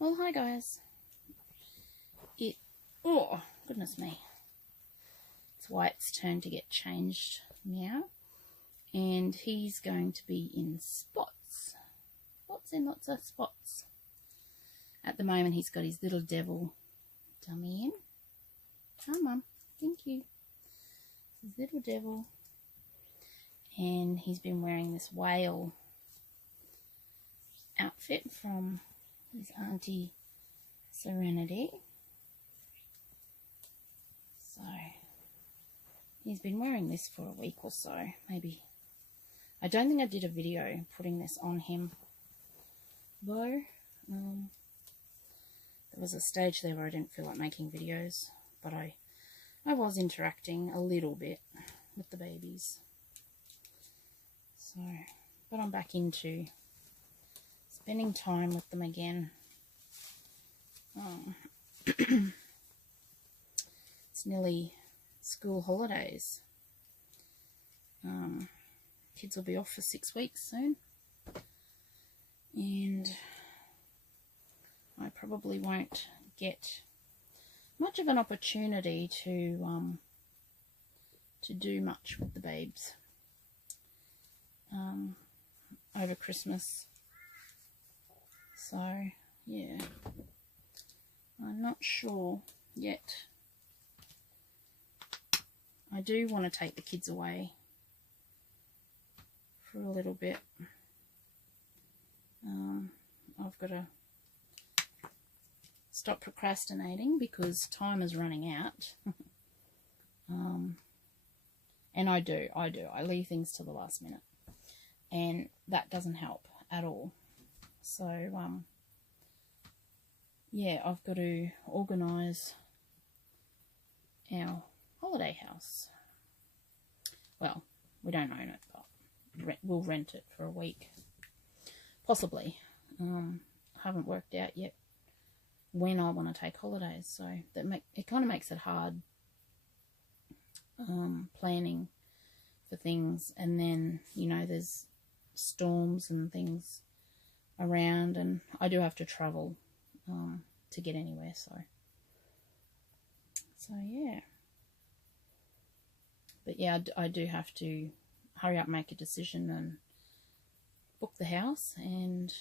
Well, hi guys. Oh, goodness me. It's Whyat's turn to get changed now. And he's going to be in spots. Lots and lots of spots. At the moment, he's got his little devil dummy in. Hi, Mum. Thank you. His little devil. And he's been wearing this whale outfit from his Auntie Serenity. So he's been wearing this for a week or so, maybe. I don't think I did a video putting this on him though. There was a stage there where I didn't feel like making videos, but I was interacting a little bit with the babies. So, but I'm back into spending time with them again. It's nearly school holidays. Kids will be off for 6 weeks soon, and I probably won't get much of an opportunity to do much with the babes over Christmas. So yeah, I'm not sure yet. I do want to take the kids away for a little bit. I've got to stop procrastinating because time is running out. And I do. I leave things to the last minute, and that doesn't help at all. So, yeah, I've got to organise our holiday house. Well, we don't own it, but we'll rent it for a week, possibly. I haven't worked out yet when I want to take holidays, so it kind of makes it hard planning for things. And then, you know, there's storms and things around, and I do have to travel to get anywhere, so yeah. But yeah, I do have to hurry up, make a decision, and book the house and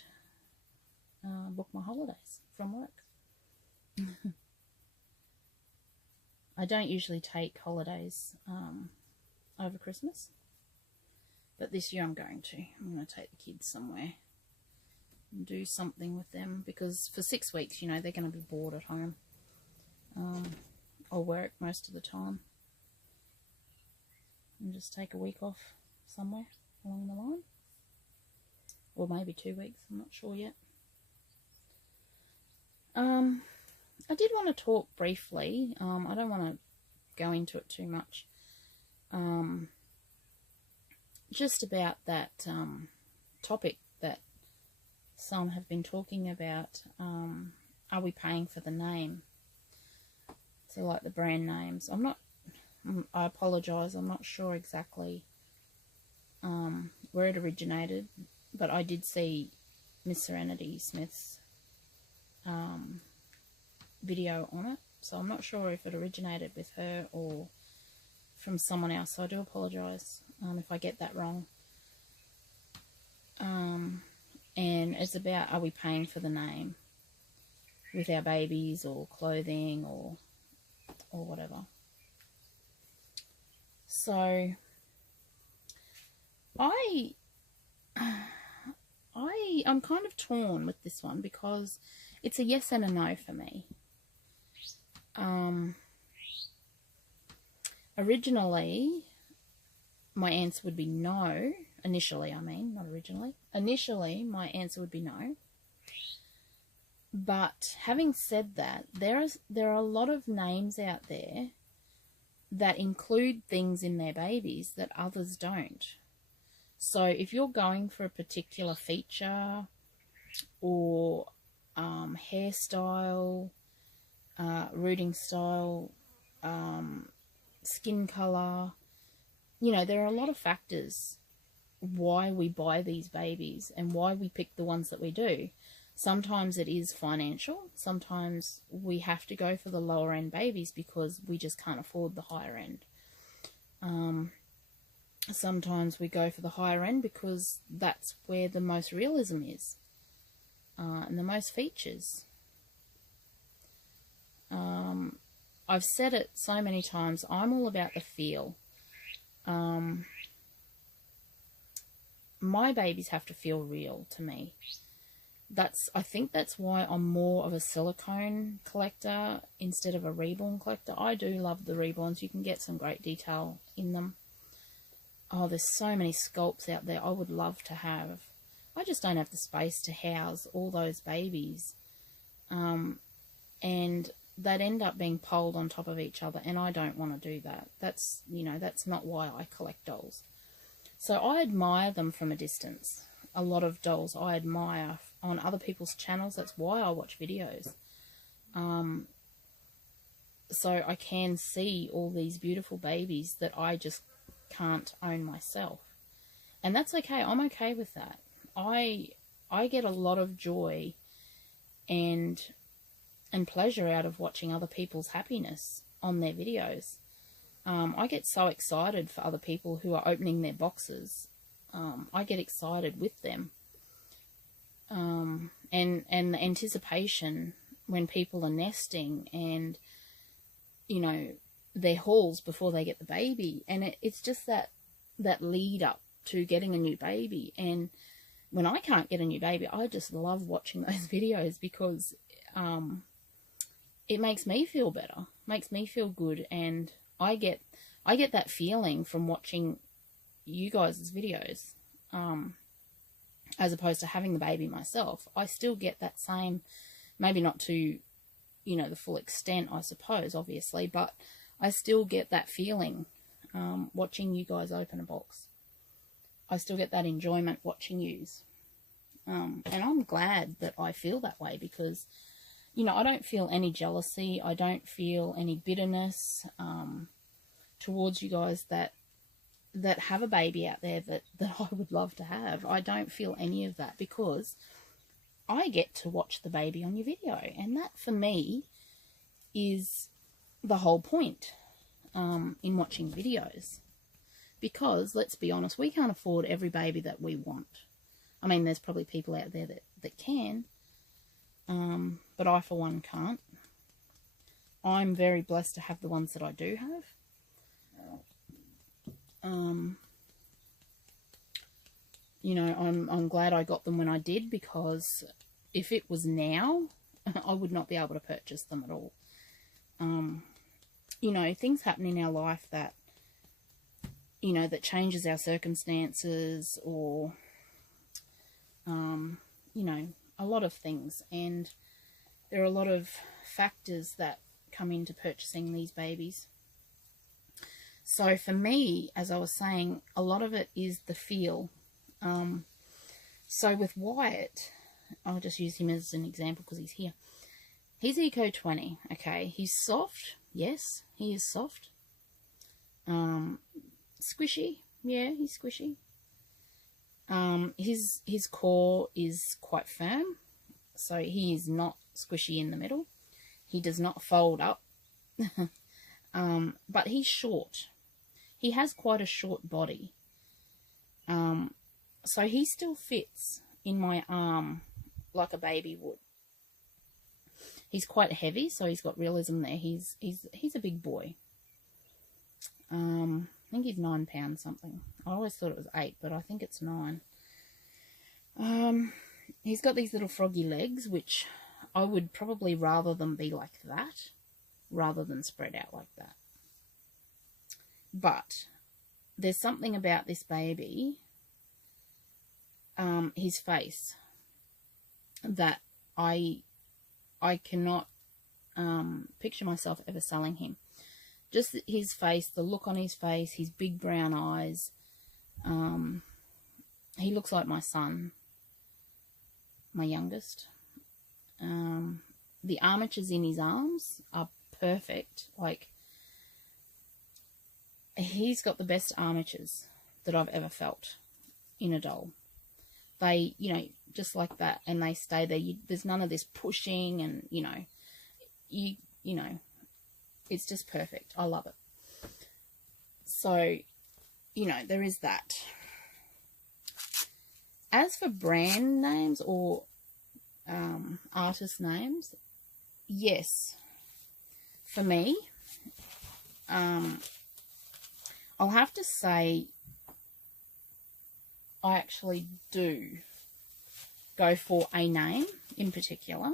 book my holidays from work. I don't usually take holidays over Christmas, but this year I'm going to. I'm going to take the kids somewhere and do something with them, because for 6 weeks, you know, they're going to be bored at home. I'll work most of the time and just take a week off somewhere along the line, or maybe 2 weeks, I'm not sure yet. I did want to talk briefly, I don't want to go into it too much, just about that topic that some have been talking about. Are we paying for the name? So like the brand names. I apologise, I'm not sure exactly where it originated, but I did see Miss Serenity Smith's video on it, so I'm not sure if it originated with her or from someone else, so I do apologise if I get that wrong. And it's about, are we paying for the name with our babies or clothing or whatever. So I'm kind of torn with this one, because it's a yes and a no for me. Originally, my answer would be no. Initially, I mean, not originally. Initially, my answer would be no. But having said that, there are a lot of names out there that include things in their babies that others don't. So if you're going for a particular feature or hairstyle, rooting style, skin colour, you know, there are a lot of factors why we buy these babies and why we pick the ones that we do. Sometimes it is financial. Sometimes we have to go for the lower end babies because we just can't afford the higher end. Sometimes we go for the higher end because that's where the most realism is, and the most features. I've said it so many times, I'm all about the feel. My babies have to feel real to me. I think that's why I'm more of a silicone collector instead of a reborn collector. I do love the reborns. You can get some great detail in them. Oh, there's so many sculpts out there I would love to have. I just don't have the space to house all those babies. And they'd end up being piled on top of each other, and I don't want to do that. That's, you know, that's not why I collect dolls. So I admire them from a distance. A lot of dolls I admire on other people's channels. That's why I watch videos. So I can see all these beautiful babies that I just can't own myself. And that's okay. I'm okay with that. I get a lot of joy and pleasure out of watching other people's happiness on their videos. I get so excited for other people who are opening their boxes. I get excited with them. And the anticipation when people are nesting and, you know, their hauls before they get the baby. And it's just that lead up to getting a new baby. And when I can't get a new baby, I just love watching those videos because it makes me feel better, makes me feel good. And I get that feeling from watching you guys' videos, as opposed to having the baby myself. I still get that same, maybe not to, you know, the full extent, I suppose, obviously, but I still get that feeling watching you guys open a box. I still get that enjoyment watching yous. And I'm glad that I feel that way because, you know, I don't feel any jealousy. I don't feel any bitterness towards you guys that have a baby out there that I would love to have. I don't feel any of that because I get to watch the baby on your video. And that, for me, is the whole point in watching videos. Because, let's be honest, we can't afford every baby that we want. I mean, there's probably people out there that can. But I, for one, can't. I'm very blessed to have the ones that I do have. You know, I'm glad I got them when I did, because if it was now, I would not be able to purchase them at all. You know, things happen in our life that, you know, that changes our circumstances, or, you know, a lot of things. And there are a lot of factors that come into purchasing these babies. So for me, as I was saying, a lot of it is the feel. So with Wyatt, I'll just use him as an example because he's here. He's Eco 20, okay? He's soft. Yes, he is soft. Squishy. Yeah, he's squishy. His core is quite firm, so he is not squishy in the middle. He does not fold up. But he's short. He has quite a short body. So he still fits in my arm like a baby would. He's quite heavy, so he's got realism there. He's a big boy. I think he's 9 pounds something. I always thought it was 8, but I think it's 9. He's got these little froggy legs, which I would probably rather them be like that, rather than spread out like that. But there's something about this baby, his face, that I cannot picture myself ever selling him. Just his face, the look on his face, his big brown eyes. He looks like my son, my youngest. The armatures in his arms are perfect. Like, he's got the best armatures that I've ever felt in a doll. they, you know, just like that, and they stay there. There's none of this pushing, and, you know, you know, it's just perfect. I love it. So, you know, there is that. As for brand names or artist names, yes, for me, I'll have to say I actually do go for a name in particular.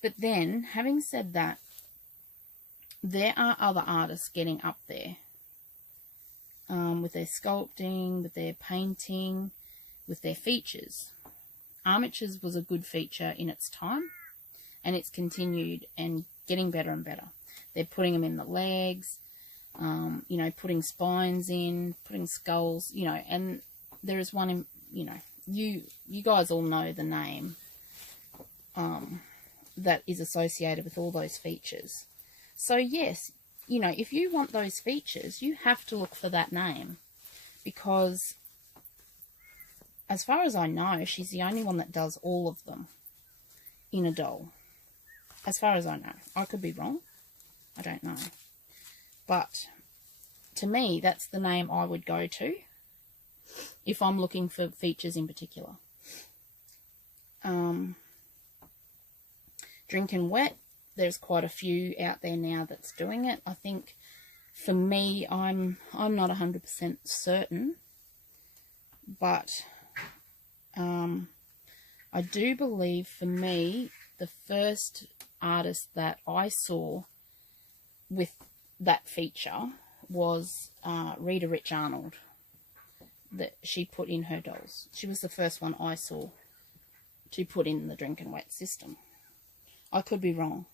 But then, having said that, there are other artists getting up there with their sculpting, with their painting, with their features. Armatures was a good feature in its time, and it's continued and getting better and better. They're putting them in the legs, you know, putting spines in, putting skulls, you know, and there is one in, you know, you guys all know the name that is associated with all those features. So yes, you know, if you want those features, you have to look for that name, because as far as I know, she's the only one that does all of them in a doll. As far as I know. I could be wrong. I don't know. But to me, that's the name I would go to if I'm looking for features in particular. Drinking Wet, there's quite a few out there now that's doing it. I think for me, I'm not 100% certain, but I do believe for me, the first artist that I saw with that feature was Rita Rich Arnold, that she put in her dolls. She was the first one I saw to put in the Drinking Wet system. I could be wrong.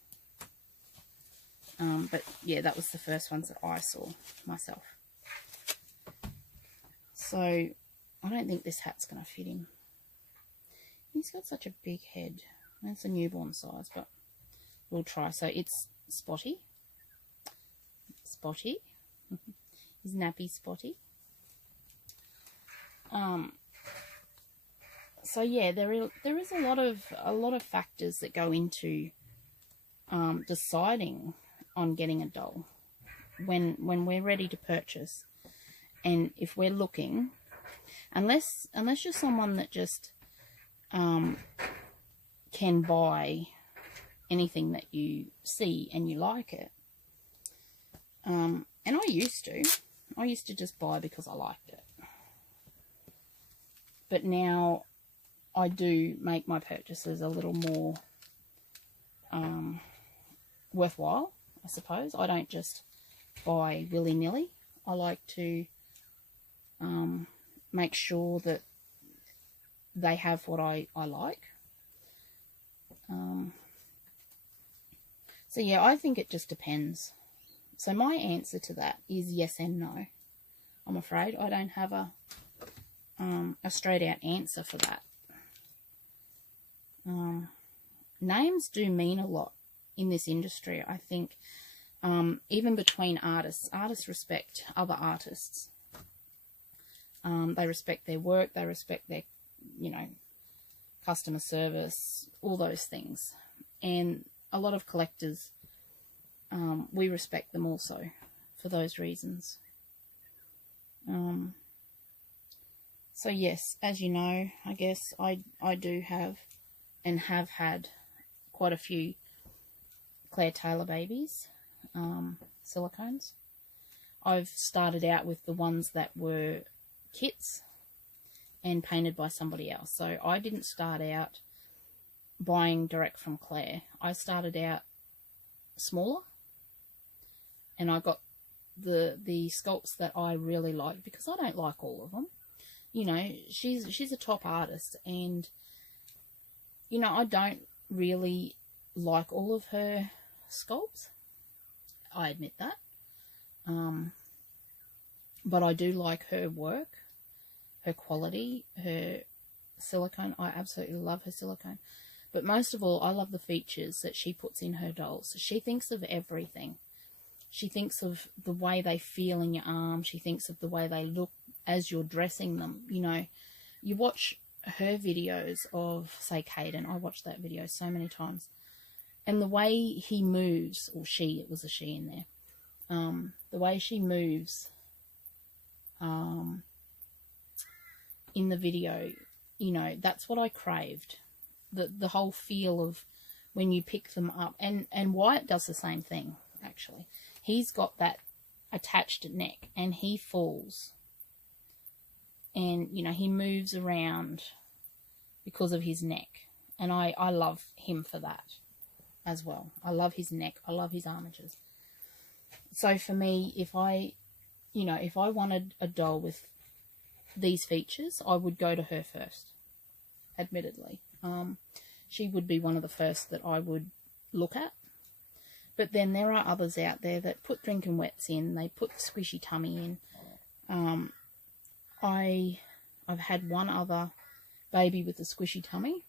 But yeah, that was the first ones that I saw myself. So I don't think this hat's going to fit him. He's got such a big head. It's a newborn size, but we'll try. So it's Spotty. Spotty. His nappy Spotty. So yeah, there is a lot of factors that go into deciding on getting a doll when we're ready to purchase, and if we're looking, unless you're someone that just can buy anything that you see and you like it. And I used to just buy because I liked it. But now I do make my purchases a little more worthwhile, I suppose. I don't just buy willy-nilly. I like to make sure that they have what I like. So yeah, I think it just depends. So my answer to that is yes and no. I'm afraid I don't have a straight out answer for that. Names do mean a lot in this industry. I think even between artists respect other artists. They respect their work, they respect their, you know, customer service, all those things. And a lot of collectors, we respect them also for those reasons. So yes, as you know, I guess I do have and have had quite a few Claire Taylor babies, silicones. I've started out with the ones that were kits and painted by somebody else. So I didn't start out buying direct from Claire. I started out smaller, and I got the sculpts that I really liked, because I don't like all of them. You know, she's a top artist, and you know, I don't really like all of her sculpts. I admit that. But I do like her work, her quality, her silicone. I absolutely love her silicone. But most of all, I love the features that she puts in her dolls. She thinks of everything. She thinks of the way they feel in your arm. She thinks of the way they look as you're dressing them. You know, you watch her videos of, say, Caden. I watched that video so many times. And the way he moves, or she, it was a she in there, the way she moves in the video, you know, that's what I craved. The whole feel of when you pick them up. And Whyat does the same thing, actually. He's got that attached neck, and he falls. And, you know, he moves around because of his neck. And I love him for that as well. I love his neck. I love his armatures. So for me, if I wanted a doll with these features, I would go to her first, admittedly. She would be one of the first that I would look at. But then there are others out there that put drinking wets in. They put squishy tummy in. I've had one other baby with a squishy tummy.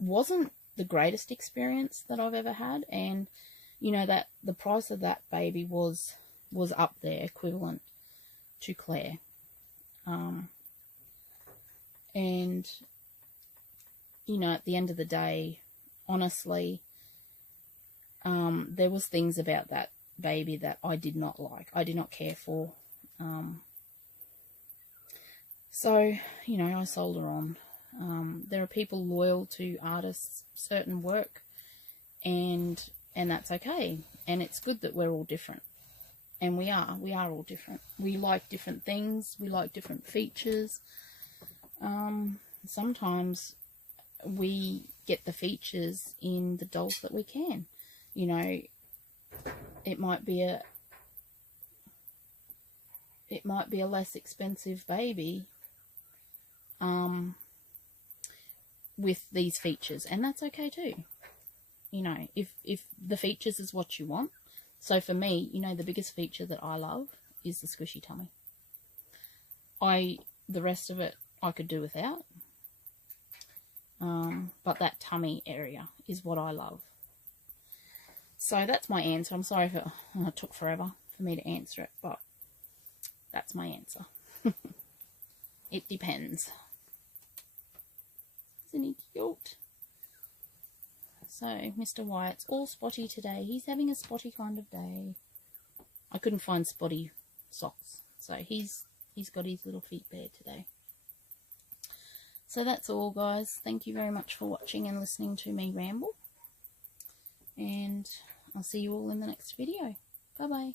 Wasn't the greatest experience that I've ever had, and you know that the price of that baby was up there, equivalent to Claire. And you know, at the end of the day, honestly, there was things about that baby that I did not like. I did not care for. So, you know, I sold her on. There are people loyal to artists' certain work, and that's okay. And it's good that we're all different. And we are all different. We like different things. We like different features. Sometimes we get the features in the dolls that we can. You know, it might be a less expensive baby with these features, and that's okay too. You know, if the features is what you want. So for me, you know, the biggest feature that I love is the squishy tummy. The rest of it I could do without. But that tummy area is what I love. So that's my answer. I'm sorry if it took forever for me to answer it, but that's my answer. It depends. Isn't he cute? So, Mr. Whyat's all spotty today. He's having a spotty kind of day. I couldn't find spotty socks, so he's got his little feet bare today. So that's all, guys. Thank you very much for watching and listening to me ramble. And I'll see you all in the next video. Bye-bye.